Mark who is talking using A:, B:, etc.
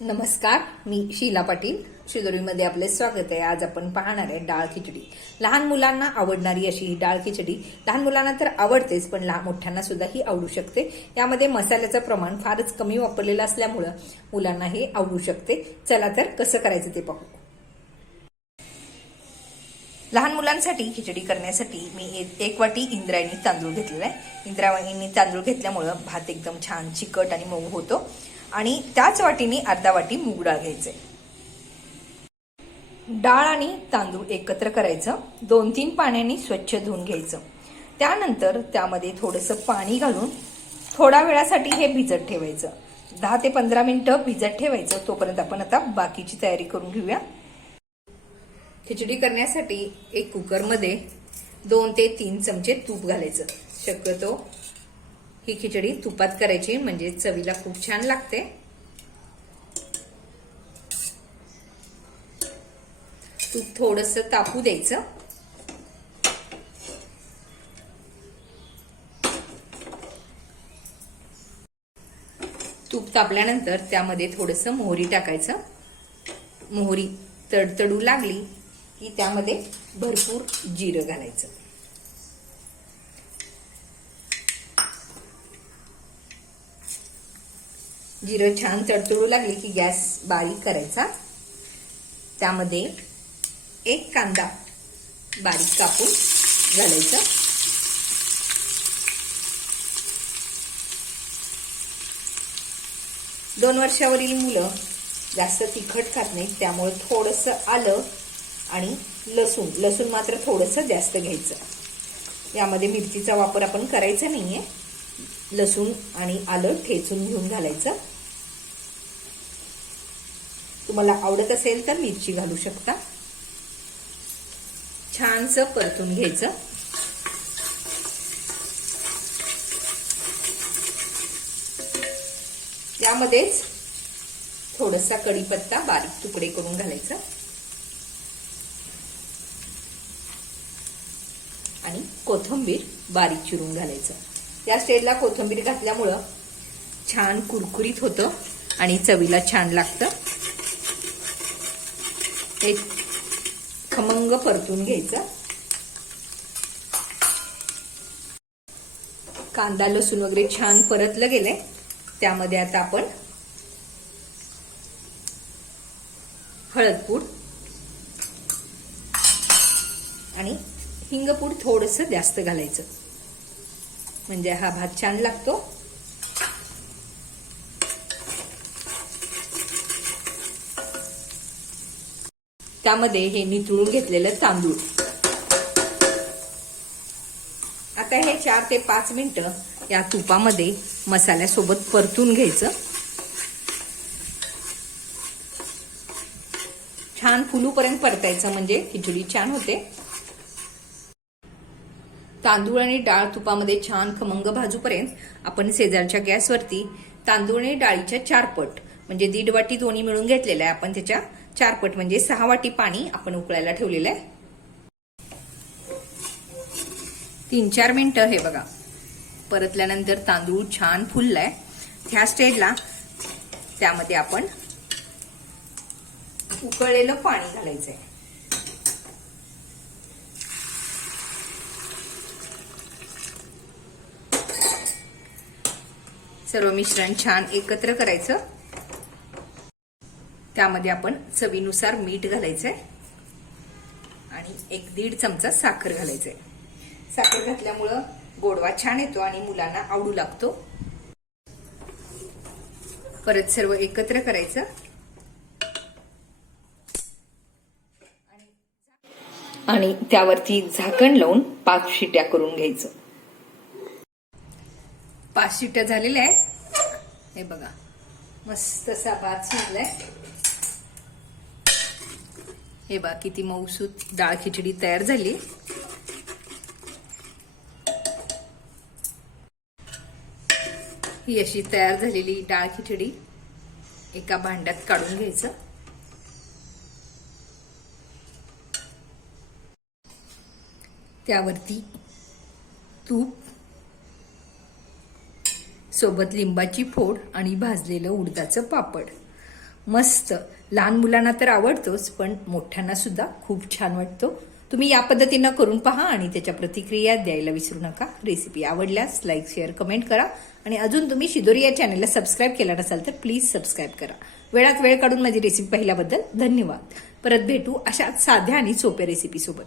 A: नमस्कार मी शीला पाटील. शिदोरीमध्ये आपले स्वागत आहे. आज आपण पाहणार आहे डाळ खिचडी. लहान मुलांना आवडणारी अशी ही डाळ खिचडी. लहान मुलांना तर आवडतेच पण लहान मोठ्यांना सुद्धा ही आवडू शकते. यामध्ये मसाल्याचं प्रमाण फारच कमी वापरलेलं असल्यामुळं मुलांना हे आवडू शकते. चला तर कसं करायचं ते पाहू. लहान मुलांसाठी खिचडी करण्यासाठी मी एक- एक वाटी इंद्रायणी तांदूळ घेतलेला आहे. इंद्रायणी तांदूळ घेतल्यामुळं भात एकदम छान चिकट आणि मऊ होतो. आणि त्याच वाटीने अर्धा वाटी मूग डाळ घ्यायचे. डाळ आणि तांदूळ एकत्र करायचं. दोन तीन पाण्याने स्वच्छ धुवून घ्यायचं. त्यानंतर त्यामध्ये थोडंसं पाणी घालून थोड्या वेळासाठी हे भिजत ठेवायचं. दहा ते पंधरा मिनिटं भिजत ठेवायचं. तोपर्यंत आपण आता बाकीची तयारी करून घेऊया. खिचडी करण्यासाठी एक कुकरमध्ये दोन ते तीन चमचे तूप घालायचं. शक्यतो ही खिचडी तुपात करायची म्हणजे चवीला खूप छान लागते. तूप थोडस तापू द्यायचं. तूप तापल्यानंतर त्यामध्ये थोडस मोहरी टाकायचं. मोहरी तडतडू लागली की त्यामध्ये भरपूर जिरं घालायचं. जिरं छान तडतडू लागली की गॅस बारीक करायचा. त्यामध्ये एक कांदा बारीक कापून घालायचा. दोन वर्षावरील मुलं जास्त तिखट खात नाहीत त्यामुळे थोडंसं आलं आणि लसूण लसूण मात्र थोडंसं जास्त घ्यायचं. यामध्ये मिरचीचा वापर आपण करायचा आहे लसूण आणि आलं ठेचून घेऊन घालायचं. तुम्हाला आवडत असेल तर मिरची घालू शकता. छानसं परतून घ्यायचं. त्यामध्येच थोडासा कढीपत्ता बारीक तुकडे करून घालायचं. आणि कोथिंबीर बारीक चिरून घालायचं. या स्टेजला कोथिंबीर घातल्यामुळं छान कुरकुरीत होतं आणि चवीला छान लागतं. एक खमंग परतून घ्यायचं. कांदा लसूण वगैरे छान परतलं गेलंय. त्यामध्ये आता आपण हळदपूड आणि हिंगपूड थोडस जास्त घालायचं. म्हणजे हा भात छान लागतो. त्यामध्ये हे नितळून घेतलेलं तांदूळ. आता हे चार ते पाच मिनिट या तुपामध्ये मसाल्यासोबत परतून घ्यायचं. छान फुलूपर्यंत परतायचं म्हणजे खिचडी छान होते. तांदूळ आणि डाळ तुपामध्ये छान खमंग भाजूपर्यंत आपण शेजारच्या गॅसवरती तांदूळ आणि डाळीच्या चार पट म्हणजे दीड वाटी दोन्ही मिळून घेतलेलं आहे आपण त्याच्या चार पट म्हणजे सहा वाटी पाणी आपण उकळायला ठेवलेलं आहे. तीन चार मिनिटं हे बघा. परतल्यानंतर तांदूळ छान फुललाय. ह्या स्टेजला त्यामध्ये आपण उकळलेलं पाणी घालायचंय. सर्व मिश्रण छान एकत्र करायचं. त्यामध्ये आपण चवीनुसार मीठ घालायचंय आणि एक दीड चमचा साखर घालायचंय. साखर घातल्यामुळं गोडवा छान येतो आणि मुलांना आवडू लागतो. परत सर्व एकत्र करायचं. आणि त्यावरती झाकण लावून पाच शिट्या करून घ्यायचं. पाच शिट्या झालेल्या आहेत. हे बघा मस्त असा भात शिजलाय. हे बघा किती मऊसूत डाळ खिचडी तयार झाली. ही अशी तयार झालेली डाळ खिचडी एका भांड्यात काढून घ्यायचं. त्यावरती तूप सोबत लिंबाची फोड आणि भाजलेलं उडदाचं पापड. मस्त. लहान मुलांना तर आवडतोच पण मोठ्यांना सुद्धा खूप छान वाटतो. तुम्ही या पद्धतीनं करून पहा आणि त्याच्या प्रतिक्रिया द्यायला विसरू नका. रेसिपी आवडल्यास लाईक शेअर कमेंट करा. आणि अजून तुम्ही शिदोरी या चॅनलला सबस्क्राईब केला नसाल तर प्लीज सबस्क्राईब करा. वेळात वेळ काढून माझी रेसिपी पाहिल्याबद्दल धन्यवाद. परत भेटू अशा साध्या आणि सोप्या रेसिपीसोबत